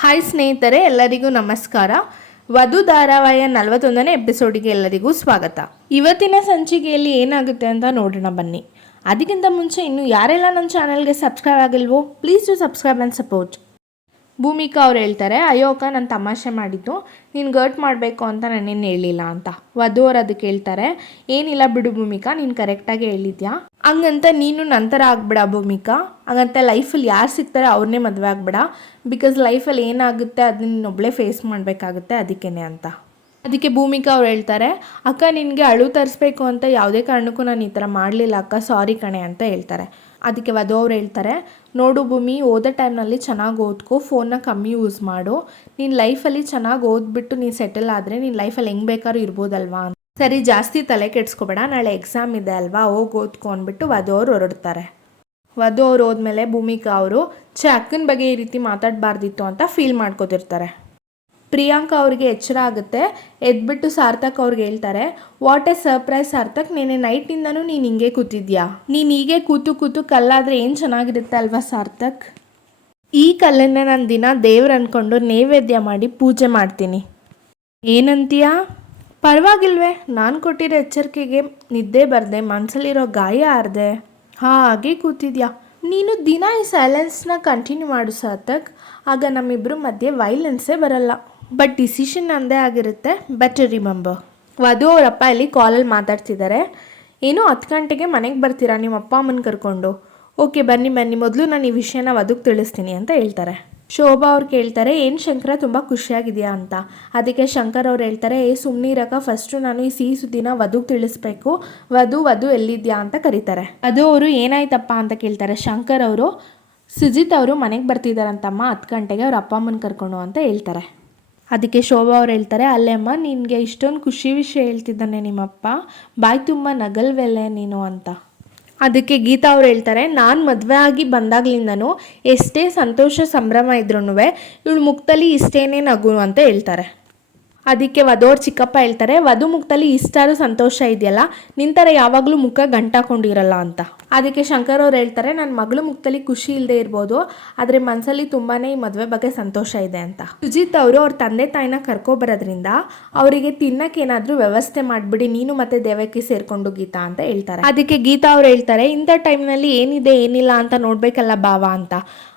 Hi ಸ್ನೇಹಿತರೆ, ಎಲ್ಲರಿಗೂ ನಮಸ್ಕಾರ. ವಧು ಧಾರಾವಾಹಿಯ ನಲವತ್ತೊಂದನೇ ಎಪಿಸೋಡಿಗೆ ಎಲ್ಲರಿಗೂ ಸ್ವಾಗತ. ಇವತ್ತಿನ ಸಂಚಿಕೆಯಲ್ಲಿ ಏನಾಗುತ್ತೆ ಅಂತ ನೋಡೋಣ ಬನ್ನಿ. ಅದಕ್ಕಿಂತ ಮುಂಚೆ ಇನ್ನು ಯಾರೆಲ್ಲ ನನ್ನ ಚಾನಲ್ಗೆ subscribe ಆಗಿಲ್ವೋ please do subscribe and support Bhoomika ಅವ್ರು ಹೇಳ್ತಾರೆ, ಅಯ್ಯೋ ಅಕ್ಕ, ನಾನು ತಮಾಷೆ ಮಾಡಿದ್ದು. ನೀನು ಗರ್ಟ್ ಮಾಡಬೇಕು ಅಂತ ನಾನೇನು ಹೇಳಿಲ್ಲ ಅಂತ. ವಧು ಅವ್ರು ಅದಕ್ಕೆ ಹೇಳ್ತಾರೆ, ಏನಿಲ್ಲ ಬಿಡು ಭೂಮಿಕಾ, ನೀನು ಕರೆಕ್ಟಾಗಿ ಹೇಳಿದ್ಯಾ? ಹಂಗಂತ ನೀನು ನಂತರ ಆಗ್ಬೇಡ ಭೂಮಿಕಾ. ಹಂಗಂತ ಲೈಫಲ್ಲಿ ಯಾರು ಸಿಗ್ತಾರೆ ಅವ್ರನ್ನೇ ಮದುವೆ ಆಗ್ಬೇಡ. ಬಿಕಾಸ್ ಲೈಫಲ್ಲಿ ಏನಾಗುತ್ತೆ ಅದನ್ನ ನೀನೊಬ್ಬಳೇ ಫೇಸ್ ಮಾಡಬೇಕಾಗುತ್ತೆ ಅದಕ್ಕೇನೆ ಅಂತ. ಅದಕ್ಕೆ ಭೂಮಿಕಾ ಅವ್ರು ಹೇಳ್ತಾರೆ, ಅಕ್ಕ, ನಿನಗೆ ಅಳು ತರಿಸ್ಬೇಕು ಅಂತ ಯಾವುದೇ ಕಾರಣಕ್ಕೂ ನಾನು ಈ ಥರ ಮಾಡಲಿಲ್ಲ ಅಕ್ಕ ಸಾರಿ ಕಣೆ ಅಂತ ಹೇಳ್ತಾರೆ. ಅದಕ್ಕೆ ವಧು ಅವ್ರು ಹೇಳ್ತಾರೆ, ನೋಡು ಭೂಮಿ, ಓದೋ ಟೈಮ್ನಲ್ಲಿ ಚೆನ್ನಾಗಿ ಓದ್ಕೊ ಫೋನ್ನ ಕಮ್ಮಿ ಯೂಸ್ ಮಾಡು. ನೀನು ಲೈಫಲ್ಲಿ ಚೆನ್ನಾಗಿ ಓದ್ಬಿಟ್ಟು ನೀನು ಸೆಟಲ್ ಆದರೆ ನೀನು ಲೈಫಲ್ಲಿ ಹೆಂಗೆ ಬೇಕಾದ್ರೂ ಇರ್ಬೋದಲ್ವಾ? ಸರಿ, ಜಾಸ್ತಿ ತಲೆ ಕೆಡ್ಸ್ಕೊಬೇಡ, ನಾಳೆ ಎಕ್ಸಾಮ್ ಇದೆ ಅಲ್ವಾ, ಹೋಗಿ ಓದ್ಕೊ ಅಂದ್ಬಿಟ್ಟು ಅವ್ರು ಹೊರಡ್ತಾರೆ. ವಧು ಅವ್ರು ಹೋದ್ಮೇಲೆ ಭೂಮಿಕಾ ಅವರು, ಛೆ, ಅಕ್ಕನ ಬಗ್ಗೆ ಈ ರೀತಿ ಮಾತಾಡಬಾರ್ದಿತ್ತು ಅಂತ ಫೀಲ್ ಮಾಡ್ಕೋತಿರ್ತಾರೆ. ಪ್ರಿಯಾಂಕಾ ಅವ್ರಿಗೆ ಎಚ್ಚರ ಆಗುತ್ತೆ. ಎದ್ಬಿಟ್ಟು ಸಾರ್ಥಕ್ ಅವ್ರಿಗೆ ಹೇಳ್ತಾರೆ ವಾಟ್ ಎ ಸರ್ಪ್ರೈಸ್ ಸಾರ್ಥಕ್ ನೆನೆ ನೈಟಿಂದನೂ ನೀನು ಹಿಂಗೆ ಕೂತಿದ್ಯಾ? ನೀನು ಹೀಗೆ ಕೂತು ಕೂತು ಕಲ್ಲಾದರೆ ಏನು ಚೆನ್ನಾಗಿರುತ್ತೆ ಅಲ್ವಾ ಸಾರ್ಥಕ್? ಈ ಕಲ್ಲನ್ನು ನಾನು ದಿನ ದೇವ್ರು ಅಂದ್ಕೊಂಡು ನೈವೇದ್ಯ ಮಾಡಿ ಪೂಜೆ ಮಾಡ್ತೀನಿ. ಏನಂತೀಯಾ? ಪರವಾಗಿಲ್ವೇ, ನಾನು ಕೊಟ್ಟಿರೋ ಎಚ್ಚರಿಕೆಗೆ ನಿದ್ದೆ ಬರದೆ ಮನಸ್ಸಲ್ಲಿರೋ ಗಾಯ ಆರ್ದೆ. ಹಾಗೆ ಕೂತಿದ್ಯಾ? ನೀನು ದಿನ ಈ ಸೈಲೆನ್ಸ್ನ ಕಂಟಿನ್ಯೂ ಮಾಡು ಸಾರ್ಥಕ್. ಆಗ ನಮ್ಮಿಬ್ಬರು ಮಧ್ಯೆ ವೈಲೆನ್ಸೇ ಬರಲ್ಲ. ಬಟ್ ಡಿಸಿಷನ್ ಅಂದೇ ಆಗಿರುತ್ತೆ ಬೆಟರ್ ರಿಮೆಂಬರ್ ವಧು ಅವರಪ್ಪ ಇಲ್ಲಿ ಕಾಲಲ್ಲಿ ಮಾತಾಡ್ತಿದ್ದಾರೆ ಏನೋ ಹತ್ತು ಗಂಟೆಗೆ ಮನೆಗೆ ಬರ್ತೀರಾ? ನಿಮ್ಮ ಅಪ್ಪ ಅಮ್ಮನ ಕರ್ಕೊಂಡು. ಓಕೆ ಬನ್ನಿ ಬನ್ನಿ. ಮೊದಲು ನಾನು ಈ ವಿಷಯನ ವಧುಗೆ ತಿಳಿಸ್ತೀನಿ ಅಂತ ಹೇಳ್ತಾರೆ. ಶೋಭಾ ಅವ್ರು ಕೇಳ್ತಾರೆ, ಏನು ಶಂಕರ, ತುಂಬ ಖುಷಿಯಾಗಿದೆಯಾ? ಅಂತ. ಅದಕ್ಕೆ ಶಂಕರ್ ಅವ್ರು ಹೇಳ್ತಾರೆ, ಏ ಸುಮ್ಮನಿರಕ ಫಸ್ಟು ನಾನು ಈ ಸಿಹಿ ಸುದ್ದಿನ ವಧುಗೆ ತಿಳಿಸ್ಬೇಕು. ವಧು ವಧು ಎಲ್ಲಿದ್ಯಾ? ಅಂತ ಕರೀತಾರೆ. ಅದು ಅವರು ಏನಾಯ್ತಪ್ಪ ಅಂತ ಕೇಳ್ತಾರೆ. ಶಂಕರ್ ಅವರು, ಸುಜಿತ್ ಅವರು ಮನೆಗೆ ಬರ್ತಿದ್ದಾರಂತಮ್ಮ ಹತ್ತು ಗಂಟೆಗೆ ಅವ್ರ ಅಪ್ಪ ಅಮ್ಮನ ಕರ್ಕೊಂಡು ಅಂತ ಹೇಳ್ತಾರೆ. ಅದಕ್ಕೆ ಶೋಭಾ ಅವ್ರು ಹೇಳ್ತಾರೆ ಅಲ್ಲೇಮ್ಮ ನಿನಗೆ ಇಷ್ಟೊಂದು ಖುಷಿ ವಿಷಯ ಹೇಳ್ತಿದ್ದಾನೆ ನಿಮ್ಮಪ್ಪ. ಬಾಯಿ ತುಂಬ ನಗಲ್ವೆಲೆ ನೀನು ಅಂತ. ಅದಕ್ಕೆ ಗೀತಾ ಅವ್ರು ಹೇಳ್ತಾರೆ, ನಾನು ಮದುವೆ ಆಗಿ ಬಂದಾಗ್ಲಿಂದನೂ ಎಷ್ಟೇ ಸಂತೋಷ ಸಂಭ್ರಮ ಇದ್ರೂ ಇವಳು ಮುಖದಲ್ಲಿ ಇಷ್ಟೇನೇ ನಗು ಅಂತ ಹೇಳ್ತಾರೆ. ಅದಕ್ಕೆ ವಧೋರ್ ಚಿಕ್ಕಪ್ಪ ಹೇಳ್ತಾರೆ, ವಧು ಮುಖದಲ್ಲಿ ಇಷ್ಟಾರು ಸಂತೋಷ ಇದೆಯಲ್ಲ, ನಿಂತರ ಯಾವಾಗಲೂ ಮುಖ ಗಂಟಾಕೊಂಡಿರಲ್ಲ ಅಂತ. ಅದಕ್ಕೆ ಶಂಕರ್ ಅವ್ರು ಹೇಳ್ತಾರೆ ನನ್ನ ಮಗಳು ಮುಖದಲ್ಲಿ ಖುಷಿ ಇಲ್ಲದೆ ಇರ್ಬೋದು, ಆದರೆ ಮನಸ್ಸಲ್ಲಿ ತುಂಬಾ ಈ ಮದುವೆ ಬಗ್ಗೆ ಸಂತೋಷ ಇದೆ ಅಂತ. ಸುಜಿತ್ ಅವರು ಅವ್ರ ತಂದೆ ತಾಯಿನ ಕರ್ಕೊಬರೋದ್ರಿಂದ ಅವರಿಗೆ ತಿನ್ನಕ್ಕೆ ಏನಾದರೂ ವ್ಯವಸ್ಥೆ ಮಾಡಿಬಿಡಿ, ನೀನು ಮತ್ತೆ ದೇವಕ್ಕೆ ಸೇರಿಕೊಂಡು ಗೀತಾ ಅಂತ ಹೇಳ್ತಾರೆ. ಅದಕ್ಕೆ ಗೀತಾ ಅವ್ರು ಹೇಳ್ತಾರೆ, ಇಂಥ ಟೈಮ್ನಲ್ಲಿ ಏನಿದೆ, ಏನಿಲ್ಲ ಅಂತ ನೋಡಬೇಕಲ್ಲ ಭಾವ ಅಂತ.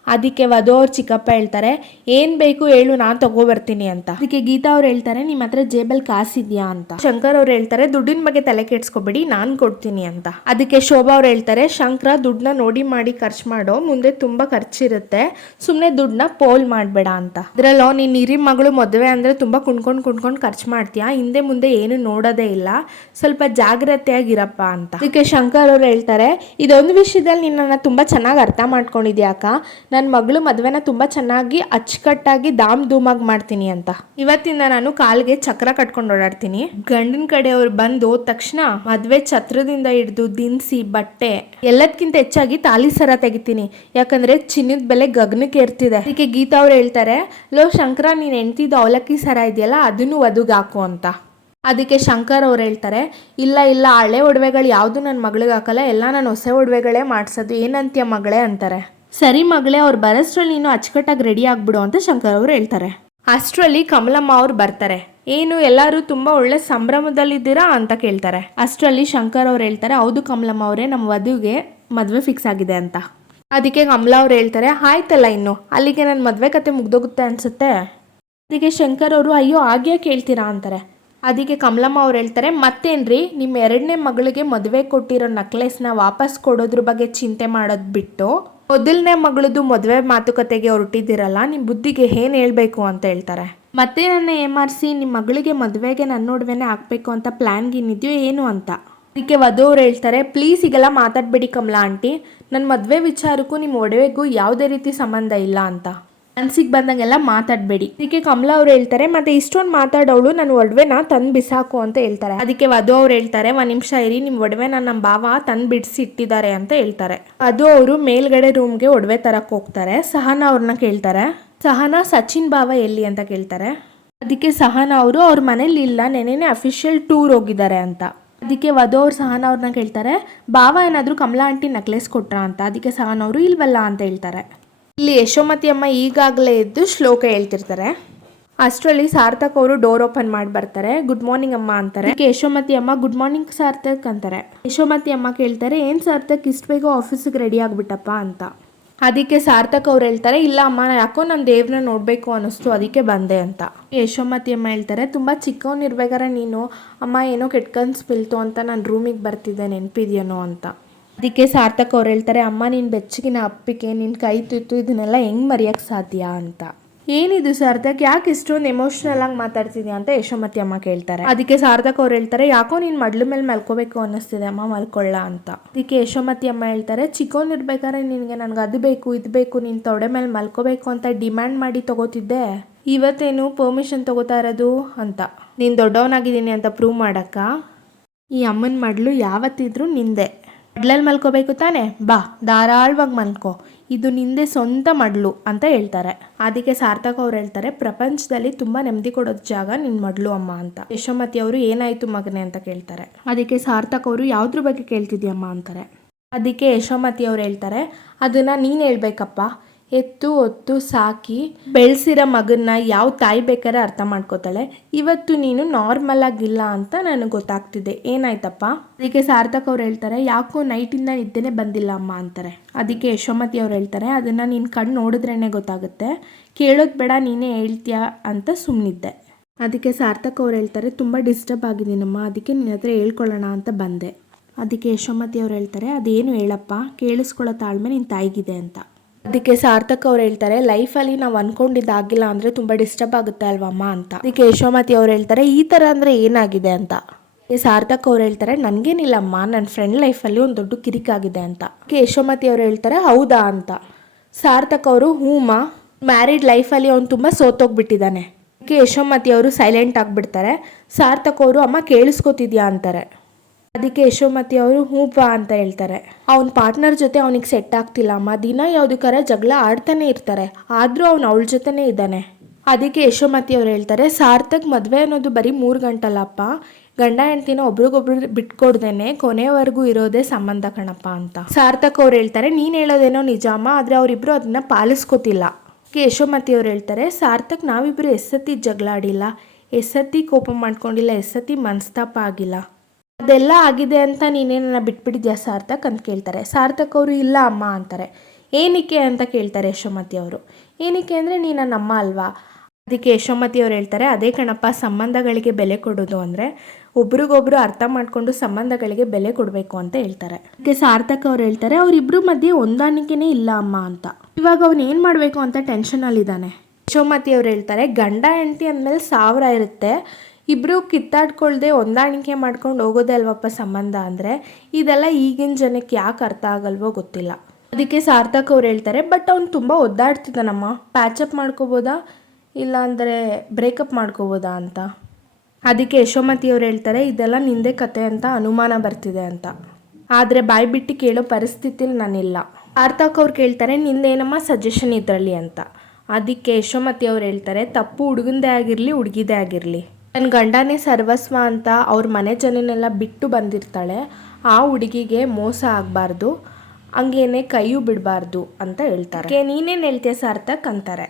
ಅದಕ್ಕೆ ವಧು ಅವ್ರ ಚಿಕ್ಕಪ್ಪ ಹೇಳ್ತಾರೆ, ಏನು ಬೇಕು ಹೇಳು, ನಾನು ತಗೋಬರ್ತೀನಿ ಅಂತ. ಅದಕ್ಕೆ ಗೀತಾ ಅವ್ರು ಹೇಳ್ತಾರೆ ನಿಮ್ಮ ಹತ್ರ ಜೇಬಲ್ ಕಾಸಿದ್ಯಾ ಅಂತ. ಶಂಕರ್ ಅವ್ರು ಹೇಳ್ತಾರೆ, ದುಡ್ಡಿನ ಬಗ್ಗೆ ತಲೆ ಕೆಡ್ಸ್ಕೊಬೇಡಿ, ನಾನು ಕೊಡ್ತೀನಿ ಅಂತ. ಅದಕ್ಕೆ ಶೋಭಾ ಅವ್ರು ಹೇಳ್ತಾರೆ, ಶಂಕರ, ದುಡ್ಡನ್ನ ನೋಡಿ ಮಾಡಿ ಖರ್ಚು ಮಾಡೋ, ಮುಂದೆ ತುಂಬಾ ಖರ್ಚಿರುತ್ತೆ ಸುಮ್ಮನೆ ದುಡ್ಡನ್ನ ಪೋಲ್ ಮಾಡಬೇಡ ಅಂತ. ಅದ್ರಲ್ಲೋ ನೀನ್ ಹಿರಿ ಮಗಳು ಮದುವೆ ಅಂದ್ರೆ ತುಂಬಾ ಕುಣ್ಕೊಂಡು ಕುಣ್ಕೊಂಡು ಖರ್ಚು ಮಾಡ್ತೀಯಾ, ಹಿಂದೆ ಮುಂದೆ ಏನು ನೋಡೋದೇ ಇಲ್ಲ, ಸ್ವಲ್ಪ ಜಾಗ್ರತೆಯಾಗಿರಪ್ಪ ಅಂತ. ಅದಕ್ಕೆ ಶಂಕರ್ ಅವ್ರು ಹೇಳ್ತಾರೆ, ಇದೊಂದು ವಿಷಯದಲ್ಲಿ ನಿನ್ನನ್ನು ತುಂಬಾ ಚೆನ್ನಾಗಿ ಅರ್ಥ ಮಾಡ್ಕೊಂಡಿದ್ಯಾಕ ನನ್ನ ಮಗಳು ಮದುವೆನ ತುಂಬ ಚೆನ್ನಾಗಿ ಅಚ್ಚುಕಟ್ಟಾಗಿ ದಾಮ್ ಧೂಮಾಗಿ ಮಾಡ್ತೀನಿ ಅಂತ. ಇವತ್ತಿಂದ ನಾನು ಕಾಲ್ಗೆ ಚಕ್ರ ಕಟ್ಕೊಂಡು ಓಡಾಡ್ತೀನಿ. ಕಡೆ ಕಡೆಯವ್ರು ಬಂದು ತಕ್ಷಣ ಮದುವೆ ಛತ್ರದಿಂದ ಹಿಡಿದು ದಿನಸಿ, ಬಟ್ಟೆ ಎಲ್ಲದಕ್ಕಿಂತ ಹೆಚ್ಚಾಗಿ ತಾಲಿ ಸರ ತೆಗಿತೀನಿ. ಯಾಕಂದ್ರೆ ಚಿನ್ನದ ಬೆಲೆ ಗಗನಕ್ಕೆ ಏರ್ತಿದೆ. ಅದಕ್ಕೆ ಗೀತಾ ಅವ್ರು ಹೇಳ್ತಾರೆ, ಲೋ ಶಂಕರ, ನೀನು ಹೆಂಡ್ತಿದ್ದು ಅವಲಕ್ಕಿ ಸರ ಇದೆಯಲ್ಲ, ಅದನ್ನು ಒದಗಾಕು ಅಂತ. ಅದಕ್ಕೆ ಶಂಕರ್ ಅವ್ರು ಹೇಳ್ತಾರೆ, ಇಲ್ಲ ಇಲ್ಲ, ಹಳೆ ಒಡವೆಗಳು ಯಾವುದು ನನ್ನ ಮಗಳಿಗೆ ಹಾಕಲ್ಲ, ಎಲ್ಲ ನಾನು ಹೊಸ ಒಡವೆಗಳೇ ಮಾಡಿಸೋದು, ಏನಂತೀಯ ಮಗಳೇ ಅಂತಾರೆ. ಸರಿ ಮಗಳೇ ಅವ್ರು ಬರೋಷ್ಟ್ರಲ್ಲಿ ನೀನು ಅಚ್ಚುಕಟ್ಟಾಗಿ ರೆಡಿ ಆಗ್ಬಿಡು ಅಂತ ಶಂಕರ್ ಅವರು ಹೇಳ್ತಾರೆ. ಅಷ್ಟರಲ್ಲಿ ಕಮಲಮ್ಮ ಅವ್ರು ಬರ್ತಾರೆ. ಏನು ಎಲ್ಲರೂ ತುಂಬ ಒಳ್ಳೆ ಸಂಭ್ರಮದಲ್ಲಿದ್ದೀರಾ ಅಂತ ಕೇಳ್ತಾರೆ. ಅಷ್ಟರಲ್ಲಿ ಶಂಕರ್ ಅವ್ರು ಹೇಳ್ತಾರೆ ಹೌದು ಕಮಲಮ್ಮ ಅವರೇ ನಮ್ಮ ವಧುವಿಗೆ ಮದುವೆ ಫಿಕ್ಸ್ ಆಗಿದೆ ಅಂತ. ಅದಕ್ಕೆ ಕಮಲಾ ಅವ್ರು ಹೇಳ್ತಾರೆ ಆಯ್ತಲ್ಲ ಇನ್ನು ಅಲ್ಲಿಗೆ ನನ್ನ ಮದುವೆ ಕತೆ ಮುಗ್ದೋಗುತ್ತೆ ಅನ್ಸುತ್ತೆ? ಅದಕ್ಕೆ ಶಂಕರ್ ಅವರು ಅಯ್ಯೋ ಹಾಗೆ ಕೇಳ್ತೀರಾ? ಅಂತಾರೆ. ಅದಕ್ಕೆ ಕಮಲಮ್ಮ ಅವ್ರು ಹೇಳ್ತಾರೆ ಮತ್ತೇನ್ರಿ ನಿಮ್ಮ ಎರಡನೇ ಮಗಳಿಗೆ ಮದುವೆ ಕೊಟ್ಟಿರೋ ನಕ್ಲೆಸ್ನ ವಾಪಸ್ ಕೊಡೋದ್ರ ಬಗ್ಗೆ ಚಿಂತೆ ಮಾಡೋದು ಬಿಟ್ಟು ಮೊದಲನೇ ಮಗಳದು ಮದುವೆ ಮಾತುಕತೆಗೆ ಹೊರಟಿದ್ದೀರಲ್ಲ ನಿಮ್ಮ ಬುದ್ಧಿಗೆ ಏನು ಹೇಳಬೇಕು ಅಂತ ಹೇಳ್ತಾರೆ? ಮತ್ತೆ ನನ್ನ ಏಮಾರಿಸಿ ನಿಮ್ಮ ಮಗಳಿಗೆ ಮದುವೆಗೆ ನನ್ನ ನಡುವೆನೇ ಹಾಕ್ಬೇಕು ಅಂತ ಪ್ಲ್ಯಾನ್ಗಿನ್ನಿದೆಯೋ ಏನು ಅಂತ. ಅದಕ್ಕೆ ವಧು ಅವ್ರು ಹೇಳ್ತಾರೆ ಪ್ಲೀಸ್ ಈಗೆಲ್ಲ ಮಾತಾಡಬೇಡಿ ಕಮಲಾ ಆಂಟಿ. ನನ್ನ ಮದುವೆ ವಿಚಾರಕ್ಕೂ ನಿಮ್ಮ ಒಡವೆಗೂ ಯಾವುದೇ ರೀತಿ ಸಂಬಂಧ ಇಲ್ಲ ಅಂತ. ಮನ್ಸಿಗೆ ಬಂದಂಗೆಲ್ಲ ಮಾತಾಡಬೇಡಿ. ಅದಕ್ಕೆ ಕಮಲಾ ಅವ್ರು ಹೇಳ್ತಾರೆ, ಮತ್ತೆ ಇಷ್ಟೊಂದು ಮಾತಾಡೋಳು ನನ್ನ ಒಡವೆನ ತಂದು ಬಿಸಾಕು ಅಂತ ಹೇಳ್ತಾರೆ. ಅದಕ್ಕೆ ವಧು ಅವ್ರು ಹೇಳ್ತಾರೆ, ಒಂದು ನಿಮಿಷ ಇರಿ ನಿಮ್ಮ ಒಡವೆನ ನಮ್ಮ ಬಾವ ತಂದು ಬಿಡಿಸಿ ಇಟ್ಟಿದ್ದಾರೆ ಅಂತ ಹೇಳ್ತಾರೆ. ಅದು ಅವರು ಮೇಲ್ಗಡೆ ರೂಮ್ಗೆ ಒಡವೆ ತರಕ್ಕೆ ಹೋಗ್ತಾರೆ. ಸಹನಾ ಅವ್ರನ್ನ ಕೇಳ್ತಾರೆ, ಸಹನಾ, ಸಚಿನ್ ಬಾವ ಎಲ್ಲಿ? ಅಂತ ಕೇಳ್ತಾರೆ. ಅದಕ್ಕೆ ಸಹನಾ ಅವರು, ಅವ್ರ ಮನೇಲಿ ಇಲ್ಲ, ನೆನೆನೆ ಅಫಿಷಿಯಲ್ ಟೂರ್ ಹೋಗಿದ್ದಾರೆ ಅಂತ. ಅದಕ್ಕೆ ವಧು ಅವ್ರು ಸಹನಾ ಅವ್ರನ್ನ ಕೇಳ್ತಾರೆ ಬಾವ ಏನಾದರೂ ಕಮಲಾ ಆಂಟಿ ನಕ್ಲೆಸ್ ಕೊಟ್ರಾ ಅಂತ? ಅದಕ್ಕೆ ಸಹನಾ ಅವರು, ಇಲ್ವಲ್ಲ, ಅಂತ ಹೇಳ್ತಾರೆ. ಇಲ್ಲಿ ಯಶೋಮತಿ ಅಮ್ಮ ಈಗಾಗಲೇ ಎದ್ದು ಶ್ಲೋಕ ಹೇಳ್ತಿರ್ತಾರೆ. ಅಷ್ಟರಲ್ಲಿ ಸಾರ್ಥಕ್ ಅವರು ಡೋರ್ ಓಪನ್ ಮಾಡಿ ಬರ್ತಾರೆ. ಗುಡ್ ಮಾರ್ನಿಂಗ್ ಅಮ್ಮ ಅಂತಾರೆ. ಯಶೋಮತಿ ಅಮ್ಮ ಗುಡ್ ಮಾರ್ನಿಂಗ್ ಸಾರ್ಥಕ್ ಅಂತಾರೆ. ಯಶೋಮತಿ ಅಮ್ಮ ಕೇಳ್ತಾರೆ, ಏನ್ ಸಾರ್ಥಕ್, ಇಷ್ಟು ಬೇಗ ಆಫೀಸಿಗೆ ರೆಡಿ ಆಗ್ಬಿಟ್ಟಪ್ಪ ಅಂತ. ಅದಕ್ಕೆ ಸಾರ್ಥಕ್ ಅವ್ರು ಹೇಳ್ತಾರೆ, ಇಲ್ಲ ಅಮ್ಮ ಯಾಕೋ ನಾನು ದೇವ್ರನ್ನ ನೋಡಬೇಕು ಅನ್ನಿಸ್ತು, ಅದಕ್ಕೆ ಬಂದೆ ಅಂತ. ಯಶೋಮತಿ ಅಮ್ಮ ಹೇಳ್ತಾರೆ, ತುಂಬ ಚಿಕ್ಕವನಿರ್ಬೇಕಾದ್ರೆ ನೀನು, ಅಮ್ಮ, ಏನೋ ಕೆಟ್ಕನ್ಸ್ ಬೀಳ್ತು ಅಂತ ನಾನು ರೂಮಿಗೆ ಬರ್ತಿದ್ದೆ, ನೆನಪಿದ್ಯೇನೋ ಅಂತ. ಅದಕ್ಕೆ ಸಾರ್ಥಕ್ ಅವ್ರು ಹೇಳ್ತಾರೆ, ಅಮ್ಮ, ನೀನು ಬೆಚ್ಚಗಿನ ಅಪ್ಪಿಗೆ ನಿನ್ನ ಕೈ ತುತ್ತು, ಇದನ್ನೆಲ್ಲ ಹೆಂಗೆ ಮರೆಯೋಕ್ಕೆ ಸಾಧ್ಯ ಅಂತ? ಏನಿದು ಸಾರ್ಥಕ್, ಯಾಕೆ ಇಷ್ಟೊಂದು ಎಮೋಷ್ನಲ್ ಆಗಿ ಮಾತಾಡ್ತಿದ್ಯಾ ಅಂತ ಯಶೋಮತಿ ಅಮ್ಮ ಕೇಳ್ತಾರೆ. ಅದಕ್ಕೆ ಸಾರ್ಥಕ್ ಅವ್ರು ಹೇಳ್ತಾರೆ, ಯಾಕೋ ನೀನು ಮಡ್ಲು ಮೇಲೆ ಮಲ್ಕೋಬೇಕು ಅನ್ನಿಸ್ತಿದೆ, ಅಮ್ಮ ಮಲ್ಕೊಳ್ಳ ಅಂತ. ಅದಕ್ಕೆ ಯಶೋಮತಿ ಅಮ್ಮ ಹೇಳ್ತಾರೆ ಚಿಕ್ಕವನಿರ್ಬೇಕಾದ್ರೆ ನಿನಗೆ ನನಗೆ ಅದು ಬೇಕು, ಇದು ಬೇಕು, ನೀನು ತೊಡೆ ಮೇಲೆ ಮಲ್ಕೋಬೇಕು ಅಂತ ಡಿಮ್ಯಾಂಡ್ ಮಾಡಿ ತಗೋತಿದ್ದೆ. ಇವತ್ತೇನು ಪರ್ಮಿಷನ್ ತಗೋತಾ ಇರೋದು? ಅಂತ. ನೀನು ದೊಡ್ಡವನಾಗಿದ್ದೀನಿ ಅಂತ ಪ್ರೂವ್ ಮಾಡಕ್ಕ? ಈ ಅಮ್ಮನ ಮಡ್ಲು ಯಾವತ್ತಿದ್ರೂ ನಿಂದೆ. ಮಡ್ಲಲ್ಲಿ ಮಲ್ಕೋಬೇಕು ತಾನೆ? ಬಾ, ಧಾರಾಳವಾಗಿ ಮಲ್ಕೋ. ಇದು ನಿಂದೆ ಸ್ವಂತ ಮಡ್ಲು ಅಂತ ಹೇಳ್ತಾರೆ. ಅದಕ್ಕೆ ಸಾರ್ಥಕ್ ಅವ್ರು ಹೇಳ್ತಾರೆ, ಪ್ರಪಂಚದಲ್ಲಿ ತುಂಬ ನೆಮ್ಮದಿ ಕೊಡೋದು ಜಾಗ ನಿನ್ನ ಮಡ್ಲು ಅಮ್ಮ ಅಂತ. ಯಶೋಮತಿ ಅವರು, ಏನಾಯ್ತು ಮಗನೆ? ಅಂತ ಕೇಳ್ತಾರೆ. ಅದಕ್ಕೆ ಸಾರ್ಥಕ್ ಅವರು, ಯಾವ್ದ್ರ ಬಗ್ಗೆ ಕೇಳ್ತಿದ್ಯಮ್ಮ? ಅಂತಾರೆ. ಅದಕ್ಕೆ ಯಶೋಮತಿ ಅವ್ರು ಹೇಳ್ತಾರೆ, ಅದನ್ನ ನೀನು ಹೇಳ್ಬೇಕಪ್ಪ. ಎತ್ತು, ಒತ್ತು, ಸಾಕಿ ಬೆಳೆಸಿರೋ ಮಗನ್ನ ಯಾವ ತಾಯಿ ಬೇಕಾದ್ರೆ ಅರ್ಥ ಮಾಡ್ಕೋತಾಳೆ. ಇವತ್ತು ನೀನು ನಾರ್ಮಲ್ ಆಗಿಲ್ಲ ಅಂತ ನನಗೆ ಗೊತ್ತಾಗ್ತಿದೆ. ಏನಾಯ್ತಪ್ಪ? ಅದಕ್ಕೆ ಸಾರ್ಥಕ್ ಅವ್ರು ಹೇಳ್ತಾರೆ, ಯಾಕೋ ನೈಟಿಂದ ನಿದ್ದೆನೇ ಬಂದಿಲ್ಲ ಅಮ್ಮ ಅಂತಾರೆ. ಅದಕ್ಕೆ ಯಶೋಮತಿ ಅವ್ರು ಹೇಳ್ತಾರೆ, ಅದನ್ನು ನೀನು ಕಣ್ಣು ನೋಡಿದ್ರೇ ಗೊತ್ತಾಗುತ್ತೆ. ಕೇಳೋದು ಬೇಡ, ನೀನೇ ಹೇಳ್ತೀಯಾ ಅಂತ ಸುಮ್ಮನಿದ್ದೆ ಅದಕ್ಕೆ ಸಾರ್ಥಕ್ ಅವ್ರು ಹೇಳ್ತಾರೆ, ತುಂಬ ಡಿಸ್ಟರ್ಬ್ ಆಗಿದ್ದೀನಮ್ಮ, ಅದಕ್ಕೆ ನಿನ್ನ ಹತ್ರ ಹೇಳ್ಕೊಳ್ಳೋಣ ಅಂತ ಬಂದೆ. ಅದಕ್ಕೆ ಯಶೋಮತಿ ಅವ್ರು ಹೇಳ್ತಾರೆ, ಅದೇನು ಹೇಳಪ್ಪ, ಕೇಳಿಸ್ಕೊಳ್ಳೋ ತಾಳ್ಮೆ ನಿನ್ನ ತಾಯಿಗಿದೆ ಅಂತ. ಅದಕ್ಕೆ ಸಾರ್ಥಕ್ ಅವ್ರು ಹೇಳ್ತಾರೆ ಲೈಫಲ್ಲಿ ನಾವು ಅನ್ಕೊಂಡಿದ್ದಾಗಿಲ್ಲ ಅಂದರೆ ತುಂಬ ಡಿಸ್ಟರ್ಬ್ ಆಗುತ್ತೆ ಅಲ್ವಮ್ಮ ಅಂತ. ಅದಕ್ಕೆ ಯಶೋಮತಿ ಅವ್ರು ಹೇಳ್ತಾರೆ, ಈ ಥರ ಅಂದರೆ ಏನಾಗಿದೆ? ಅಂತ. ಸಾರ್ಥಕ್ ಅವ್ರು ಹೇಳ್ತಾರೆ ನನಗೇನಿಲ್ಲಮ್ಮ ನನ್ನ ಫ್ರೆಂಡ್ ಲೈಫಲ್ಲಿ ಒಂದು ದೊಡ್ಡ ಕಿರಿಕಾಗಿದೆ ಅಂತ. ಅದಕ್ಕೆ ಯಶೋಮತಿ ಅವ್ರು ಹೇಳ್ತಾರೆ, ಹೌದಾ? ಅಂತ. ಸಾರ್ಥಕ್ ಅವರು ಹೂಮ ಮ್ಯಾರಿಡ್ ಲೈಫಲ್ಲಿ ಅವ್ನು ತುಂಬ ಸೋತೋಗ್ಬಿಟ್ಟಿದ್ದಾನೆ. ಅದಕ್ಕೆ ಯಶೋಮತಿ ಅವರು ಸೈಲೆಂಟ್ ಆಗಿಬಿಡ್ತಾರೆ, ಸಾರ್ಥಕ್ ಅವರು, ಅಮ್ಮ ಕೇಳಿಸ್ಕೊತಿದ್ಯಾ? ಅಂತಾರೆ. ಅದಕ್ಕೆ ಯಶೋಮತಿ ಅವರು ಹೂಪ ಅಂತ ಹೇಳ್ತಾರೆ. ಅವನ ಪಾರ್ಟ್ನರ್ ಜೊತೆ ಅವನಿಗೆ ಸೆಟ್ ಆಗ್ತಿಲ್ಲ. ಅಮ್ಮ ದಿನ ಯಾವುದಕ್ಕಾರ ಜಗಳ ಆಡ್ತಾನೆ ಇರ್ತಾರೆ. ಆದರೂ ಅವ್ನು ಅವಳ ಜೊತೆನೇ ಇದ್ದಾನೆ. ಅದಕ್ಕೆ ಯಶೋಮತಿ ಅವ್ರು ಹೇಳ್ತಾರೆ, ಸಾರ್ಥಕ್ ಮದುವೆ ಅನ್ನೋದು ಬರೀ ಮೂರು ಗಂಟಲ್ಲಪ್ಪ ಗಂಡ ಹೆಂಡ್ತಿನ ಒಬ್ರಿಗೊಬ್ರು ಬಿಟ್ಕೊಡ್ದೇನೆ ಕೊನೆವರೆಗೂ ಇರೋದೇ ಸಂಬಂಧ ಕಣಪ್ಪ ಅಂತ. ಸಾರ್ಥಕ್ ಅವ್ರು ಹೇಳ್ತಾರೆ, ನೀನು ಹೇಳೋದೇನೋ ನಿಜ ಅಮ್ಮ ಆದರೆ ಅವರಿಬ್ರು ಅದನ್ನ ಪಾಲಿಸ್ಕೋತಿಲ್ಲ. ಯಶೋಮತಿ ಅವ್ರು ಹೇಳ್ತಾರೆ, ಸಾರ್ಥಕ್ ನಾವಿಬ್ರು ಎಸ್ಸತಿ ಜಗಳ ಆಡಿಲ್ಲ. ಎಸ್ಸತಿ ಕೋಪ ಮಾಡ್ಕೊಂಡಿಲ್ಲ ಎಸ್ಸತ್ತಿ ಮನಸ್ತಾಪ ಆಗಿಲ್ಲ. ಅದೆಲ್ಲ ಆಗಿದೆ ಅಂತ ನೀನೇನ ಬಿಟ್ಬಿಟ್ಟಿದ್ಯಾ ಸಾರ್ಥಕ್ ಅಂತ ಕೇಳ್ತಾರೆ. ಸಾರ್ಥಕ್ ಅವರು, ಇಲ್ಲ ಅಮ್ಮ ಅಂತಾರೆ. ಏನಕ್ಕೆ ಅಂತ ಕೇಳ್ತಾರೆ ಯಶೋಮತಿ ಅವರು. ಏನಕ್ಕೆ ಅಂದರೆ ನೀ ನನ್ನ ಅಮ್ಮ ಅಲ್ವಾ? ಅದಕ್ಕೆ ಯಶೋಮತಿ ಅವ್ರು ಹೇಳ್ತಾರೆ, ಅದೇ ಕಣಪ್ಪ, ಸಂಬಂಧಗಳಿಗೆ ಬೆಲೆ ಕೊಡೋದು ಅಂದರೆ ಒಬ್ರಿಗೊಬ್ರು ಅರ್ಥ ಮಾಡಿಕೊಂಡು ಸಂಬಂಧಗಳಿಗೆ ಬೆಲೆ ಕೊಡಬೇಕು ಅಂತ ಹೇಳ್ತಾರೆ. ಅದಕ್ಕೆ ಸಾರ್ಥಕ್ ಅವ್ರು ಹೇಳ್ತಾರೆ ಅವರಿಬ್ಬರು ಮಧ್ಯೆ ಹೊಂದಾಣಿಕೆನೇ ಇಲ್ಲ ಅಮ್ಮ ಅಂತ. ಇವಾಗ ಅವ್ನು ಏನು ಮಾಡಬೇಕು ಅಂತ ಟೆನ್ಷನಲ್ಲಿದ್ದಾನೆ ಯಶೋಮತಿ ಅವ್ರು ಹೇಳ್ತಾರೆ, ಗಂಡ ಹೆಂಡತಿ ಅಂದಮೇಲೆ ಸಾವಿರ ಇರುತ್ತೆ. ಇಬ್ಬರು ಕಿತ್ತಾಡ್ಕೊಳ್ದೆ ಹೊಂದಾಣಿಕೆ ಮಾಡ್ಕೊಂಡು ಹೋಗೋದೇ ಅಲ್ವಪ್ಪ ಸಂಬಂಧ ಅಂದರೆ? ಇದೆಲ್ಲ ಈಗಿನ ಜನಕ್ಕೆ ಯಾಕೆ ಅರ್ಥ ಆಗಲ್ವೋ ಗೊತ್ತಿಲ್ಲ. ಅದಕ್ಕೆ ಸಾರ್ಥಕ್ ಅವ್ರು ಹೇಳ್ತಾರೆ, ಬಟ್ ಅವ್ನು ತುಂಬ ಒದ್ದಾಡ್ತಿದ್ದಾನಮ್ಮ. ಪ್ಯಾಚಪ್ ಮಾಡ್ಕೋಬೋದಾ? ಇಲ್ಲ ಅಂದರೆ ಬ್ರೇಕಪ್ ಮಾಡ್ಕೋಬೋದಾ ಅಂತ? ಅದಕ್ಕೆ ಯಶೋಮತಿ ಅವ್ರು ಹೇಳ್ತಾರೆ, ಇದೆಲ್ಲ ನಿಂದೆ ಕತೆ ಅಂತ ಅನುಮಾನ ಬರ್ತಿದೆ ಅಂತ. ಆದರೆ ಬಾಯಿ ಬಿಟ್ಟು ಕೇಳೋ ಪರಿಸ್ಥಿತಿಲಿ ನಾನಿಲ್ಲ. ಸಾರ್ಥಕ್ ಅವ್ರು ಕೇಳ್ತಾರೆ ನಿಂದೇನಮ್ಮ ಸಜೆಷನ್ ಇದರಲ್ಲಿ ಅಂತ? ಅದಕ್ಕೆ ಯಶೋಮತಿ ಅವ್ರು ಹೇಳ್ತಾರೆ, ತಪ್ಪು ಹುಡುಗಂದೇ ಆಗಿರಲಿ, ಹುಡುಗಿದೇ ಆಗಿರಲಿ. ನನ್ನ ಗಂಡನೇ ಸರ್ವಸ್ವ ಅಂತ ಅವ್ರ ಮನೆ ಜನನೆಲ್ಲ ಬಿಟ್ಟು ಬಂದಿರ್ತಾಳೆ ಆ ಹುಡುಗಿಗೆ ಮೋಸ ಆಗಬಾರ್ದು ಹಂಗೇನೆ ಕೈಯೂ ಬಿಡಬಾರ್ದು ಅಂತ ಹೇಳ್ತಾರೆ. ನೀನೇನು ನೀನೇನ್ ಹೇಳ್ತೀಯ ಸಾರ್ಥಕ್ ಅಂತಾರೆ.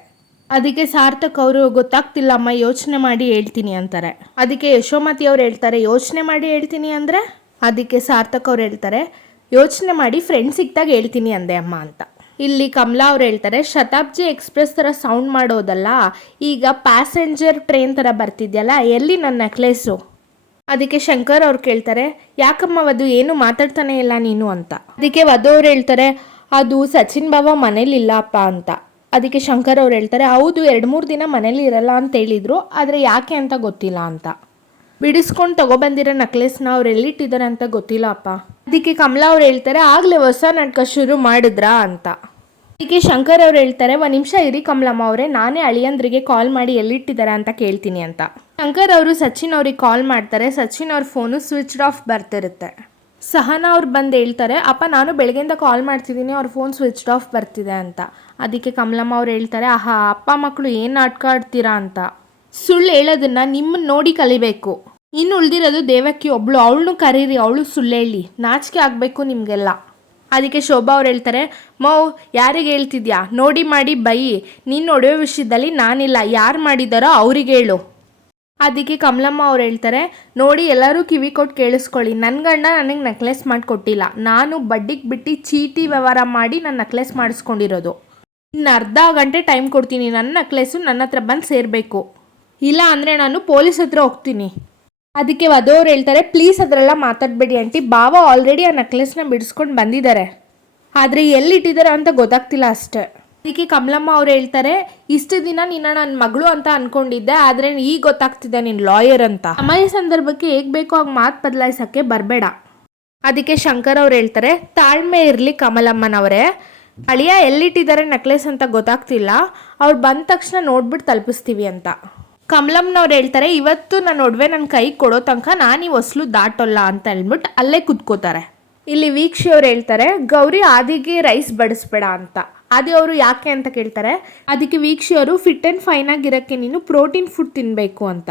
ಅದಕ್ಕೆ ಸಾರ್ಥಕ್ ಅವರು ಗೊತ್ತಾಗ್ತಿಲ್ಲ ಅಮ್ಮ ಯೋಚನೆ ಮಾಡಿ ಹೇಳ್ತೀನಿ ಅಂತಾರೆ. ಅದಕ್ಕೆ ಯಶೋಮತಿ ಅವ್ರು ಹೇಳ್ತಾರೆ ಯೋಚನೆ ಮಾಡಿ ಹೇಳ್ತೀನಿ ಅಂದರೆ? ಅದಕ್ಕೆ ಸಾರ್ಥಕ್ ಅವ್ರು ಹೇಳ್ತಾರೆ ಯೋಚನೆ ಮಾಡಿ ಫ್ರೆಂಡ್ಸ್ ಸಿಕ್ಕಿದಾಗ ಹೇಳ್ತೀನಿ ಅಂದೆ ಅಮ್ಮ ಅಂತ. ಇಲ್ಲಿ ಕಮಲಾ ಅವ್ರು ಹೇಳ್ತಾರೆ ಶತಾಬ್ದಿ ಎಕ್ಸ್ಪ್ರೆಸ್ ಥರ ಸೌಂಡ್ ಮಾಡೋದಲ್ಲ, ಈಗ ಪ್ಯಾಸೆಂಜರ್ ಟ್ರೈನ್ ಥರ ಬರ್ತಿದ್ಯಲ್ಲ, ಎಲ್ಲಿ ನನ್ನ ನೆಕ್ಲೆಸ್ಸು ಅದಕ್ಕೆ ಶಂಕರ್ ಅವ್ರು ಕೇಳ್ತಾರೆ, ಯಾಕಮ್ಮ ವಧು, ಏನು ಮಾತಾಡ್ತಾನೆ ಇಲ್ಲ ನೀನು ಅಂತ? ಅದಕ್ಕೆ ವಧು ಅವ್ರು ಹೇಳ್ತಾರೆ, ಅದು ಸಚಿನ್ ಬಾಬಾ ಮನೇಲಿಲ್ಲಪ್ಪ ಅಂತ. ಅದಕ್ಕೆ ಶಂಕರ್ ಅವ್ರು ಹೇಳ್ತಾರೆ, ಹೌದು, ಎರಡು ಮೂರು ದಿನ ಮನೇಲಿ ಇರಲ್ಲ ಅಂತ ಹೇಳಿದ್ರು, ಆದರೆ ಯಾಕೆ ಅಂತ ಗೊತ್ತಿಲ್ಲ ಅಂತ. ಬಿಡಿಸ್ಕೊಂಡು ತಗೊಬಂದಿರೋ ನಕ್ಲೆಸ್ನ ಅವ್ರು ಎಲ್ಲಿಟ್ಟಿದ್ದಾರೆ ಅಂತ ಗೊತ್ತಿಲ್ಲ ಅಪ್ಪ. ಅದಕ್ಕೆ ಕಮಲಾ ಅವ್ರು ಹೇಳ್ತಾರೆ, ಆಗಲೇ ಹೊಸ ನಾಟಕ ಶುರು ಮಾಡಿದ್ರಾ ಅಂತ. ಅದಕ್ಕೆ ಶಂಕರ್ ಅವ್ರು ಹೇಳ್ತಾರೆ, ಒಂದು ನಿಮಿಷ ಇರಿ ಕಮಲಮ್ಮ ಅವರೇ, ನಾನೇ ಅಳಿಯಂದ್ರಿಗೆ ಕಾಲ್ ಮಾಡಿ ಎಲ್ಲಿಟ್ಟಿದ್ದಾರೆ ಅಂತ ಕೇಳ್ತೀನಿ ಅಂತ. ಶಂಕರ್ ಅವರು ಸಚಿನ್ ಅವ್ರಿಗೆ ಕಾಲ್ ಮಾಡ್ತಾರೆ, ಸಚಿನ್ ಅವ್ರ ಫೋನು ಸ್ವಿಚ್ ಆಫ್ ಬರ್ತಿರುತ್ತೆ. ಸಹನಾ ಅವ್ರು ಬಂದು ಹೇಳ್ತಾರೆ, ಅಪ್ಪ, ನಾನು ಬೆಳಗ್ಗೆಯಿಂದ ಕಾಲ್ ಮಾಡ್ತಿದ್ದೀನಿ, ಅವ್ರ ಫೋನ್ ಸ್ವಿಚ್ ಆಫ್ ಬರ್ತಿದೆ ಅಂತ. ಅದಕ್ಕೆ ಕಮಲಮ್ಮ ಅವ್ರು ಹೇಳ್ತಾರೆ, ಆಹಾ, ಅಪ್ಪ ಮಕ್ಕಳು ಏನು ನಾಟಕ ಆಡ್ತೀರಾ ಅಂತ. ಸುಳ್ಳು ಹೇಳೋದನ್ನ ನಿಮ್ಮನ್ನ ನೋಡಿ ಕಲಿಬೇಕು. ಇನ್ನು ಉಳಿದಿರೋದು ದೇವಕ್ಕಿ, ಒಬ್ಳು ಅವಳನ್ನು ಕರೀರಿ, ಅವಳು ಸುಳ್ಳು ಹೇಳಿ ನಾಚಿಕೆ ಆಗಬೇಕು ನಿಮಗೆಲ್ಲ. ಅದಕ್ಕೆ ಶೋಭಾ ಅವ್ರು ಹೇಳ್ತಾರೆ, ಮೌ, ಯಾರಿಗೆ ಹೇಳ್ತಿದ್ಯಾ? ನೋಡಿ ಮಾಡಿ ಬೈ. ನಿನ್ನ ಒಡವೆ ವಿಷಯದಲ್ಲಿ ನಾನಿಲ್ಲ. ಯಾರು ಮಾಡಿದಾರೋ ಅವ್ರಿಗೆ ಹೇಳು. ಅದಕ್ಕೆ ಕಮಲಮ್ಮ ಅವ್ರು ಹೇಳ್ತಾರೆ, ನೋಡಿ, ಎಲ್ಲರೂ ಕಿವಿ ಕೊಟ್ಟು ಕೇಳಿಸ್ಕೊಳ್ಳಿ. ನನ್ನ ಗಂಡ ನನಗೆ ನೆಕ್ಲೆಸ್ ಮಾಡಿಕೊಟ್ಟಿಲ್ಲ. ನಾನು ಬಡ್ಡಿಗೆ ಬಿಟ್ಟು ಚೀಟಿ ವ್ಯವಹಾರ ಮಾಡಿ ನನ್ನ ನೆಕ್ಲೆಸ್ ಮಾಡಿಸ್ಕೊಂಡಿರೋದು. ಇನ್ನು ಅರ್ಧ ಗಂಟೆ ಟೈಮ್ ಕೊಡ್ತೀನಿ. ನನ್ನ ನೆಕ್ಲೆಸ್ಸು ನನ್ನ ಹತ್ರ ಬಂದು ಸೇರಬೇಕು. ಇಲ್ಲ ಅಂದರೆ ನಾನು ಪೊಲೀಸ್ ಹತ್ರ ಹೋಗ್ತೀನಿ. ಅದಕ್ಕೆ ವಧುವ್ರು ಹೇಳ್ತಾರೆ, ಪ್ಲೀಸ್ ಅದರೆಲ್ಲ ಮಾತಾಡಬೇಡಿ ಆಂಟಿ. ಬಾವ ಆಲ್ರೆಡಿ ಆ ನೆಕ್ಲೆಸ್ನ ಬಿಡಿಸ್ಕೊಂಡು ಬಂದಿದ್ದಾರೆ. ಆದರೆ ಎಲ್ಲಿಟ್ಟಿದ್ದಾರೆ ಅಂತ ಗೊತ್ತಾಗ್ತಿಲ್ಲ ಅಷ್ಟೇ. ಅದಕ್ಕೆ ಕಮಲಮ್ಮ ಅವ್ರು ಹೇಳ್ತಾರೆ, ಇಷ್ಟು ದಿನ ನಿನ್ನ ನನ್ನ ಮಗಳು ಅಂತ ಅನ್ಕೊಂಡಿದ್ದೆ, ಆದರೆ ಈಗ ಗೊತ್ತಾಗ್ತಿದೆ ನೀನು ಲಾಯರ್ ಅಂತ. ಸಮಯ ಸಂದರ್ಭಕ್ಕೆ ಹೇಗೆ ಬೇಕೋ ಆಗ ಮಾತು ಬದಲಾಯಿಸೋಕ್ಕೆ ಬರಬೇಡ. ಅದಕ್ಕೆ ಶಂಕರ್ ಅವ್ರು ಹೇಳ್ತಾರೆ, ತಾಳ್ಮೆ ಇರಲಿ ಕಮಲಮ್ಮನವರೇ. ಅಳಿಯ ಎಲ್ಲಿಟ್ಟಿದ್ದಾರೆ ನೆಕ್ಲೆಸ್ ಅಂತ ಗೊತ್ತಾಗ್ತಿಲ್ಲ. ಅವ್ರು ಬಂದ ತಕ್ಷಣ ನೋಡ್ಬಿಟ್ಟು ತಲುಪಿಸ್ತೀವಿ ಅಂತ. ಕಮಲಮ್ಮನವ್ರು ಹೇಳ್ತಾರೆ, ಇವತ್ತು ನನ್ನ ಒಡವೆ ನನ್ನ ಕೈ ಕೊಡೋ ತನಕ ನಾನು ಈ ಹೊಸ್ಲು ದಾಟೋಲ್ಲ ಅಂತ ಹೇಳ್ಬಿಟ್ಟು ಅಲ್ಲೇ ಕುತ್ಕೋತಾರೆ. ಇಲ್ಲಿ ವೀಕ್ಷಿ ಅವ್ರು ಹೇಳ್ತಾರೆ, ಗೌರಿ ಆದಿಗೆ ರೈಸ್ ಬಡಿಸ್ಬೇಡ ಅಂತ. ಆದಿ ಅವರು ಯಾಕೆ ಅಂತ ಕೇಳ್ತಾರೆ ಅದಕ್ಕೆ ವೀಕ್ಷಿ ಅವರು ಫಿಟ್ ಆ್ಯಂಡ್ ಫೈನ್ ಆಗಿರೋಕ್ಕೆ ನೀನು ಪ್ರೋಟೀನ್ ಫುಡ್ ತಿನ್ನಬೇಕು ಅಂತ.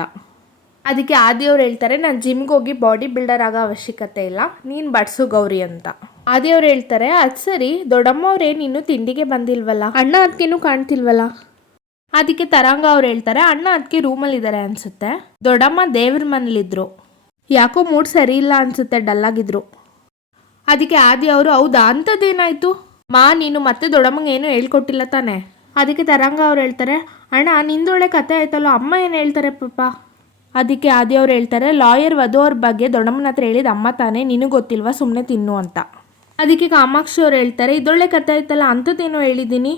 ಅದಕ್ಕೆ ಆದಿಯವ್ರು ಹೇಳ್ತಾರೆ, ನಾನು ಜಿಮ್ಗೆ ಹೋಗಿ ಬಾಡಿ ಬಿಲ್ಡರ್ ಆಗೋ ಅವಶ್ಯಕತೆ ಇಲ್ಲ, ನೀನು ಬಡಿಸು ಗೌರಿ ಅಂತ. ಆದಿಯವ್ರು ಹೇಳ್ತಾರೆ, ಅದು ಸರಿ, ದೊಡ್ಡಮ್ಮ ಅವ್ರೇನು ಇನ್ನೂ ತಿಂಡಿಗೆ ಬಂದಿಲ್ವಲ್ಲ? ಅಣ್ಣ ಅದಕ್ಕೇನು ಕಾಣ್ತಿಲ್ವಲ್ಲ? ಅದಕ್ಕೆ ತರಂಗ ಅವ್ರು ಹೇಳ್ತಾರೆ, ಅಣ್ಣ ಅದಕ್ಕೆ ರೂಮಲ್ಲಿದ್ದಾರೆ ಅನ್ಸುತ್ತೆ. ದೊಡ್ಡಮ್ಮ ದೇವ್ರ ಮನೇಲಿದ್ರು. ಯಾಕೋ ಮೂಡ್ ಸರಿ ಇಲ್ಲ ಅನ್ಸುತ್ತೆ ಡಲ್ಲಾಗಿದ್ರು ಅದಕ್ಕೆ ಆದಿ ಅವರು, ಹೌದಾ ಅಂಥದ್ದೇನಾಯಿತು ಮಾ, ನೀನು ಮತ್ತೆ ದೊಡ್ಡಮ್ಮಂಗೆ ಏನು ಹೇಳ್ಕೊಟ್ಟಿಲ್ಲ ತಾನೆ. ಅದಕ್ಕೆ ತರಂಗ ಅವ್ರು ಹೇಳ್ತಾರೆ, ಅಣ್ಣ ನಿಂದೊಳೆ ಕತೆ ಆಯ್ತಲ್ಲ, ಅಮ್ಮ ಏನು ಹೇಳ್ತಾರೆ ಪಾಪ? ಅದಕ್ಕೆ ಆದಿ ಅವ್ರು ಹೇಳ್ತಾರೆ, ಲಾಯರ್ ವಧು ಅವ್ರ ಬಗ್ಗೆ ದೊಡ್ಡಮ್ಮನ ಹತ್ರ ಹೇಳಿದ ಅಮ್ಮ ತಾನೇ, ನಿನಗೆ ಗೊತ್ತಿಲ್ವಾ ಸುಮ್ಮನೆ ತಿನ್ನು ಅಂತ. ಅದಕ್ಕೆ ಕಾಮಾಕ್ಷಿ ಅವ್ರು ಹೇಳ್ತಾರೆ ಇದೊಳ್ಳೆ ಕತೆ ಆಯ್ತಲ್ಲ ಅಂಥದ್ದೇನೋ ಹೇಳಿದ್ದೀನಿ.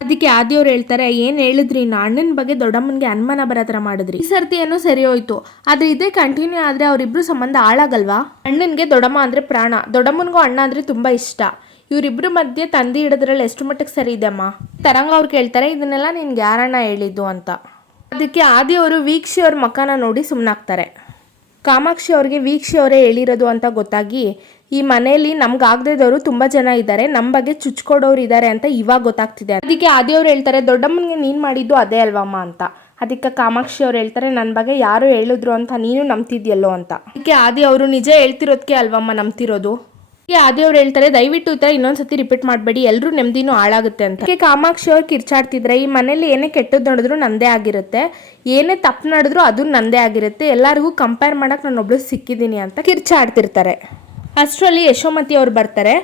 ಅದಕ್ಕೆ ಆದಿಯವ್ರು ಹೇಳ್ತಾರೆ, ಏನು ಹೇಳಿದ್ರಿ? ನಾ ಅಣ್ಣನ ಬಗ್ಗೆ ದೊಡ್ಡಮ್ಮನಿಗೆ ಅನುಮಾನ ಬರೋ ಥರ ಮಾಡಿದ್ರಿ. ಈ ಸರ್ತಿ ಏನೋ ಸರಿ ಹೋಯ್ತು. ಆದರೆ ಇದೇ ಕಂಟಿನ್ಯೂ ಆದರೆ ಅವರಿಬ್ರು ಸಂಬಂಧ ಹಾಳಾಗಲ್ವಾ? ಅಣ್ಣನಿಗೆ ದೊಡ್ಡಮ್ಮ ಅಂದರೆ ಪ್ರಾಣ. ದೊಡ್ಡಮ್ಮನಿಗೂ ಅಣ್ಣ ಅಂದರೆ ತುಂಬ ಇಷ್ಟ. ಇವರಿಬ್ರು ಮಧ್ಯೆ ತಂದಿ ಹಿಡಿದ್ರಲ್ಲಿ ಎಷ್ಟು ಮಟ್ಟಕ್ಕೆ ಸರಿ ಇದೆ ಅಮ್ಮ? ತರಂಗ ಅವ್ರು ಕೇಳ್ತಾರೆ, ಇದನ್ನೆಲ್ಲ ನಿನ್ಗೆ ಯಾರಣ್ಣ ಹೇಳಿದ್ದು? ಅಂತ. ಅದಕ್ಕೆ ಆದಿಯವರು ವೀಕ್ಷಿ ಅವ್ರ ಮಕ್ಕನ ನೋಡಿ ಸುಮ್ಮನಾಗ್ತಾರೆ ಕಾಮಾಕ್ಷಿ ಅವ್ರಿಗೆ ವೀಕ್ಷಿ ಅವರೇ ಹೇಳಿರೋದು ಅಂತ ಗೊತ್ತಾಗಿ ಈ ಮನೆಯಲ್ಲಿ ನಮ್ಗಾಗದೇದವರು ತುಂಬಾ ಜನ ಇದ್ದಾರೆ. ನಮ್ಮ ಬಗ್ಗೆ ಚುಚ್ಕೊಡೋರು ಇದ್ದಾರೆ ಅಂತ ಇವಾಗ ಗೊತ್ತಾಗ್ತಿದೆ. ಅದಕ್ಕೆ ಆದಿಯವ್ರು ಹೇಳ್ತಾರೆ, ದೊಡ್ಡಮ್ಮನಿಗೆ ನೀನು ಮಾಡಿದ್ದು ಅದೇ ಅಲ್ವಮ್ಮ ಅಂತ. ಅದಕ್ಕೆ ಕಾಮಾಕ್ಷಿ ಅವ್ರು ಹೇಳ್ತಾರೆ ನನ್ನ ಬಗ್ಗೆ ಯಾರು ಹೇಳಿದ್ರು ಅಂತ ನೀನು ನಂಬ್ತಿದ್ಯಲ್ಲೋ ಅಂತ. ಅದಕ್ಕೆ ಆದಿ ಅವರು ನಿಜ ಹೇಳ್ತಿರೋದಕ್ಕೆ ಅಲ್ವಮ್ಮ ನಂಬ್ತಿರೋದು? ಅದಕ್ಕೆ ಆದಿ ಅವ್ರು ಹೇಳ್ತಾರೆ, ದಯವಿಟ್ಟು ಈ ಥರ ಇನ್ನೊಂದ್ಸತಿ ರಿಪೀಟ್ ಮಾಡಬೇಡಿ. ಎಲ್ಲರೂ ನೆಮ್ಮದಿನೂ ಹಾಳಾಗುತ್ತೆ ಅಂತ. ಅದಕ್ಕೆ ಕಾಮಾಕ್ಷಿ ಅವ್ರು ಕಿರ್ಚಾಡ್ತಿದ್ರೆ, ಈ ಮನೇಲಿ ಏನೇ ಕೆಟ್ಟದ್ದು ನೋಡಿದ್ರು ನಂದೇ ಆಗಿರುತ್ತೆ. ಏನೇ ತಪ್ಪು ನಡೆದ್ರು ಅದು ನಂದೇ ಆಗಿರುತ್ತೆ. ಎಲ್ಲರಿಗೂ ಕಂಪೇರ್ ಮಾಡಕ್ಕೆ ನಾನೊಬ್ಳು ಸಿಕ್ಕಿದ್ದೀನಿ ಅಂತ ಕಿರ್ಚಾಡ್ತಿರ್ತಾರೆ. ಅಷ್ಟರಲ್ಲಿ ಯಶೋಮತಿ ಅವ್ರು ಬರ್ತಾರೆ.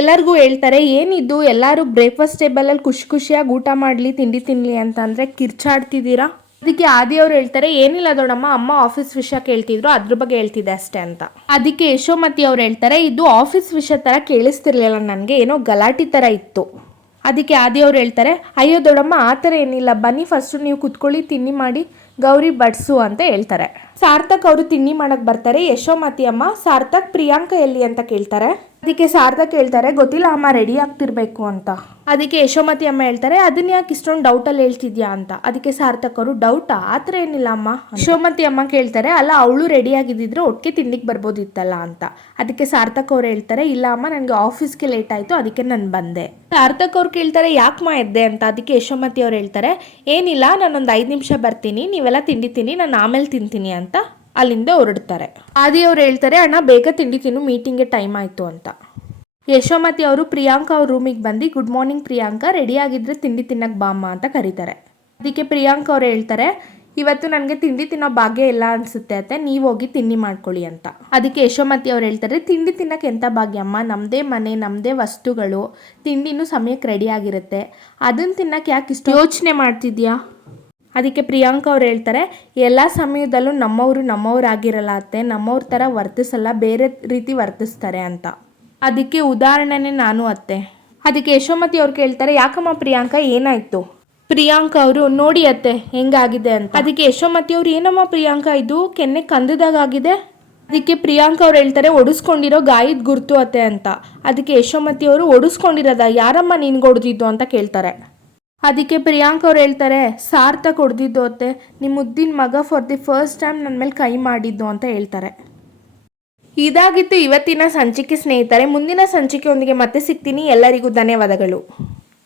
ಎಲ್ಲರಿಗೂ ಹೇಳ್ತಾರೆ ಏನಿದ್ದು ಎಲ್ಲರೂ ಬ್ರೇಕ್ಫಾಸ್ಟ್ ಟೇಬಲಲ್ಲಿ ಖುಷಿ ಖುಷಿಯಾಗಿ ಊಟ ಮಾಡಲಿ, ತಿಂಡಿ ತಿನ್ನಲಿ ಅಂತ ಅಂದರೆ ಕಿರ್ಚಾಡ್ತಿದ್ದೀರಾ? ಅದಕ್ಕೆ ಆದಿ ಅವ್ರು ಹೇಳ್ತಾರೆ, ಏನಿಲ್ಲ ದೊಡಮ್ಮ ಅಮ್ಮ ಆಫೀಸ್ ವಿಷಯ ಕೇಳ್ತಿದ್ರು, ಅದ್ರ ಬಗ್ಗೆ ಹೇಳ್ತಿದ್ದೆ ಅಷ್ಟೇ ಅಂತ. ಅದಕ್ಕೆ ಯಶೋಮತಿ ಅವ್ರು ಹೇಳ್ತಾರೆ, ಇದು ಆಫೀಸ್ ವಿಷಯ ಥರ ಕೇಳಿಸ್ತಿರ್ಲಿಲ್ಲ ನನಗೆ, ಏನೋ ಗಲಾಟಿ ಥರ ಇತ್ತು. ಅದಕ್ಕೆ ಆದಿ ಅವ್ರು ಹೇಳ್ತಾರೆ, ಅಯ್ಯೋ ದೊಡಮ್ಮ ಆ ಥರ ಏನಿಲ್ಲ, ಬನ್ನಿ ಫಸ್ಟು ನೀವು ಕುತ್ಕೊಳ್ಳಿ, ತಿನ್ನಿ, ಮಾಡಿ. ಗೌರಿ ಬಡ್ಸು ಅಂತ ಹೇಳ್ತಾರೆ. ಸಾರ್ಥಕ್ ಅವರು ತಿಂಡಿ ಮಾಡಕ್ ಬರ್ತಾರೆ. ಯಶೋಮತಿ ಅಮ್ಮ ಸಾರ್ಥಕ್, ಪ್ರಿಯಾಂಕ ಎಲ್ಲಿ ಅಂತ ಕೇಳ್ತಾರೆ. ಅದಕ್ಕೆ ಸಾರ್ಥಕ್ ಹೇಳ್ತಾರೆ, ಗೊತ್ತಿಲ್ಲ ಅಮ್ಮ ರೆಡಿ ಆಗ್ತಿರ್ಬೇಕು ಅಂತ. ಅದಕ್ಕೆ ಯಶೋಮತಿ ಅಮ್ಮ ಹೇಳ್ತಾರೆ ಅದನ್ನ ಯಾಕೆ ಇಷ್ಟೊಂದು ಡೌಟಲ್ಲಿ ಹೇಳ್ತಿದ್ಯಾ ಅಂತ? ಅದಕ್ಕೆ ಸಾರ್ಥಕರು ಡೌಟಾ ಆ? ಥರ ಏನಿಲ್ಲ ಅಮ್ಮ. ಯಶೋಮತಿ ಅಮ್ಮ ಕೇಳ್ತಾರೆ, ಅಲ್ಲ, ಅವಳು ರೆಡಿ ಆಗಿದ್ದಿದ್ರೆ ಒಟ್ಟಿಗೆ ತಿಂಡಿಗೆ ಬರ್ಬೋದಿತ್ತಲ್ಲ ಅಂತ. ಅದಕ್ಕೆ ಸಾರ್ಥಕ್ ಅವ್ರು ಹೇಳ್ತಾರೆ, ಇಲ್ಲ ಅಮ್ಮ ನನಗೆ ಆಫೀಸ್ಗೆ ಲೇಟ್ ಆಯಿತು, ಅದಕ್ಕೆ ನಾನು ಬಂದೆ. ಸಾರ್ಥಕ್ ಅವ್ರು ಕೇಳ್ತಾರೆ, ಯಾಕೆ ಮಾ ಎದ್ದೆ? ಅಂತ. ಅದಕ್ಕೆ ಯಶೋಮತಿ ಅವ್ರು ಹೇಳ್ತಾರೆ, ಏನಿಲ್ಲ, ನಾನೊಂದು ಐದು ನಿಮಿಷ ಬರ್ತೀನಿ, ನೀವೆಲ್ಲ ತಿಂಡಿ ತಿನ್ನಿ, ನಾನು ಆಮೇಲೆ ತಿಂತೀನಿ ಅಂತ. ಅಲ್ಲಿಂದ ಹೊರಡ್ತಾರೆ. ಆದಿ ಅವ್ರು ಹೇಳ್ತಾರೆ, ಅಣ್ಣ, ಬೇಗ ತಿಂಡಿ ತಿನ್ನು ಮೀಟಿಂಗ್ಗೆ ಟೈಮ್ ಆಯಿತು ಅಂತ. ಯಶೋಮತಿ ಅವರು ಪ್ರಿಯಾಂಕಾ ಅವ್ರ ರೂಮಿಗೆ ಬಂದು ಗುಡ್ ಮಾರ್ನಿಂಗ್ ಪ್ರಿಯಾಂಕಾ ರೆಡಿ ಆಗಿದ್ರೆ ತಿಂಡಿ ತಿನ್ನಕ್ಕೆ ಬಾಮ್ಮ ಅಂತ ಕರೀತಾರೆ. ಅದಕ್ಕೆ ಪ್ರಿಯಾಂಕಾ ಅವ್ರು ಹೇಳ್ತಾರೆ, ಇವತ್ತು ನನಗೆ ತಿಂಡಿ ತಿನ್ನೋ ಭಾಗ್ಯ ಇಲ್ಲ ಅನಿಸುತ್ತೆ ಅತ್ತೆ, ನೀವು ಹೋಗಿ ತಿಂಡಿ ಮಾಡ್ಕೊಳ್ಳಿ ಅಂತ. ಅದಕ್ಕೆ ಯಶೋಮತಿ ಅವ್ರು ಹೇಳ್ತಾರೆ, ತಿಂಡಿ ತಿನ್ನಕ್ಕೆ ಎಂಥ ಭಾಗ್ಯಮ್ಮ ನಮ್ಮದೇ ಮನೆ ನಮ್ಮದೇ ವಸ್ತುಗಳು, ತಿಂಡಿನೂ ಸಮಯಕ್ಕೆ ರೆಡಿ ಆಗಿರುತ್ತೆ. ಅದನ್ನು ತಿನ್ನಕ್ಕೆ ಯಾಕೆ ಇಷ್ಟು ಯೋಚನೆ ಮಾಡ್ತಿದ್ಯಾ? ಅದಕ್ಕೆ ಪ್ರಿಯಾಂಕ ಅವ್ರು ಹೇಳ್ತಾರೆ, ಎಲ್ಲ ಸಮಯದಲ್ಲೂ ನಮ್ಮವರು ನಮ್ಮವ್ರು ಆಗಿರಲ್ಲ ಅತ್ತೆ ನಮ್ಮವ್ರ ಥರ ವರ್ತಿಸಲ್ಲ, ಬೇರೆ ರೀತಿ ವರ್ತಿಸ್ತಾರೆ ಅಂತ. ಅದಕ್ಕೆ ಉದಾಹರಣೆನೇ ನಾನು ಅತ್ತೆ. ಅದಕ್ಕೆ ಯಶೋಮತಿ ಅವ್ರು ಕೇಳ್ತಾರೆ, ಯಾಕಮ್ಮ ಪ್ರಿಯಾಂಕ ಏನಾಯ್ತು? ಪ್ರಿಯಾಂಕ ಅವರು, ನೋಡಿ ಅತ್ತೆ, ಹೆಂಗಾಗಿದೆ ಅಂತ. ಅದಕ್ಕೆ ಯಶೋಮತಿ ಅವ್ರು, ಏನಮ್ಮ ಪ್ರಿಯಾಂಕ ಇದು, ಕೆನ್ನೆ ಕಂದದಾಗ ಆಗಿದೆ? ಅದಕ್ಕೆ ಪ್ರಿಯಾಂಕ ಅವ್ರು ಹೇಳ್ತಾರೆ, ಒಡಿಸ್ಕೊಂಡಿರೋ ಗಾಯದ ಗುರ್ತು ಅತ್ತೆ ಅಂತ. ಅದಕ್ಕೆ ಯಶೋಮತಿ ಅವರು, ಒಡಿಸ್ಕೊಂಡಿರೋದ? ಯಾರಮ್ಮ ನಿನ್ಗೆ ಹೊಡೆದಿದ್ದು ಅಂತ ಕೇಳ್ತಾರೆ. ಅದಕ್ಕೆ ಪ್ರಿಯಾಂಕ್ ಅವ್ರು ಹೇಳ್ತಾರೆ, ಸಾರ್ಥ ಹೊಡೆದಿದ್ದು ಅತ್ತೆ ನಿಮ್ಮ ಮುದ್ದಿನ ಮಗ ಫಾರ್ ದಿ ಫಸ್ಟ್ ಟೈಮ್ ನನ್ನ ಮೇಲೆ ಕೈ ಮಾಡಿದ್ದು ಅಂತ ಹೇಳ್ತಾರೆ. ಇದಾಗಿತ್ತು ಇವತ್ತಿನ ಸಂಚಿಕೆ ಸ್ನೇಹಿತರೆ, ಮುಂದಿನ ಸಂಚಿಕೆಯೊಂದಿಗೆ ಮತ್ತೆ ಸಿಗ್ತೀನಿ. ಎಲ್ಲರಿಗೂ ಧನ್ಯವಾದಗಳು.